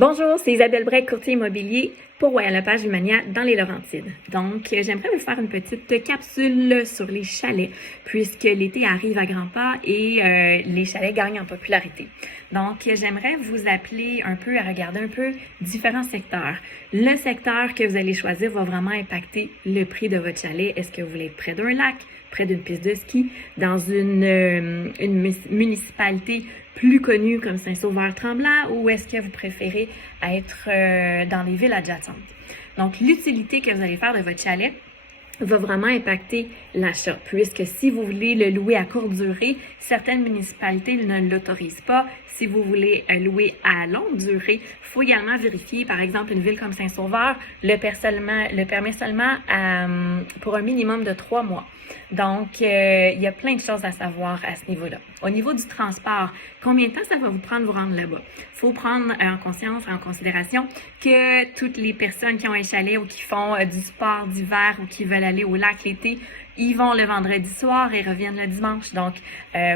Bonjour, c'est Isabelle Brec, courtier immobilier pour Royal Lepage Humania dans les Laurentides. Donc, j'aimerais vous faire une petite capsule sur les chalets, puisque l'été arrive à grands pas et les chalets gagnent en popularité. Donc, j'aimerais vous appeler un peu à regarder un peu différents secteurs. Le secteur que vous allez choisir va vraiment impacter le prix de votre chalet. Est-ce que vous voulez être près d'un lac, près d'une piste de ski, dans une municipalité plus connue comme Saint-Sauveur-Tremblant, ou est-ce que vous préférez être dans les villes adjacentes? Donc, l'utilité que vous allez faire de votre chalet va vraiment impacter l'achat, puisque si vous voulez le louer à courte durée, certaines municipalités ne l'autorisent pas. Si vous voulez louer à longue durée, il faut également vérifier, par exemple, une ville comme Saint-Sauveur le permet seulement pour un minimum de 3 mois. Donc, il y a plein de choses à savoir à ce niveau-là. Au niveau du transport, combien de temps ça va vous prendre de vous rendre là-bas? Il faut prendre en considération que toutes les personnes qui ont un chalet ou qui font du sport d'hiver ou qui veulent aller au lac l'été, ils vont le vendredi soir et reviennent le dimanche. Donc,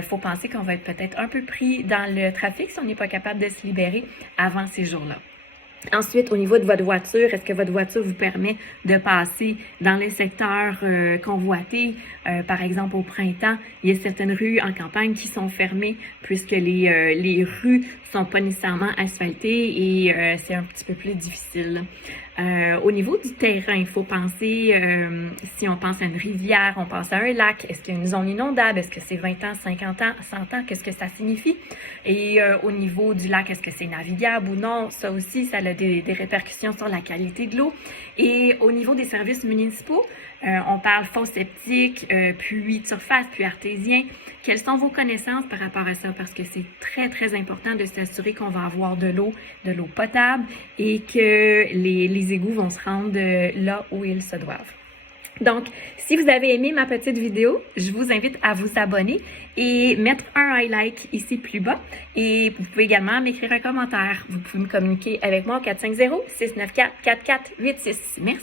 faut penser qu'on va être peut-être un peu pris dans le trafic si on n'est pas capable de se libérer avant ces jours-là. Ensuite, au niveau de votre voiture, est-ce que votre voiture vous permet de passer dans les secteurs convoités? Par exemple, au printemps, il y a certaines rues en campagne qui sont fermées puisque les rues sont pas nécessairement asphaltées et c'est un petit peu plus difficile. Au niveau du terrain, il faut penser, si on pense à une rivière, on pense à un lac, est-ce qu'il y a une zone inondable, est-ce que c'est 20 ans, 50 ans, 100 ans, qu'est-ce que ça signifie? Et au niveau du lac, est-ce que c'est navigable ou non? Ça aussi, ça a des répercussions sur la qualité de l'eau. Et au niveau des services municipaux, on parle fosse septique, puits de surface, puits artésien. Quelles sont vos connaissances par rapport à ça? Parce que c'est très, très important de s'assurer qu'on va avoir de l'eau potable et que les égouts vont se rendre là où ils se doivent. Donc, si vous avez aimé ma petite vidéo, je vous invite à vous abonner et mettre un like ici plus bas. Et vous pouvez également m'écrire un commentaire. Vous pouvez me communiquer avec moi au 450-694-4486. Merci.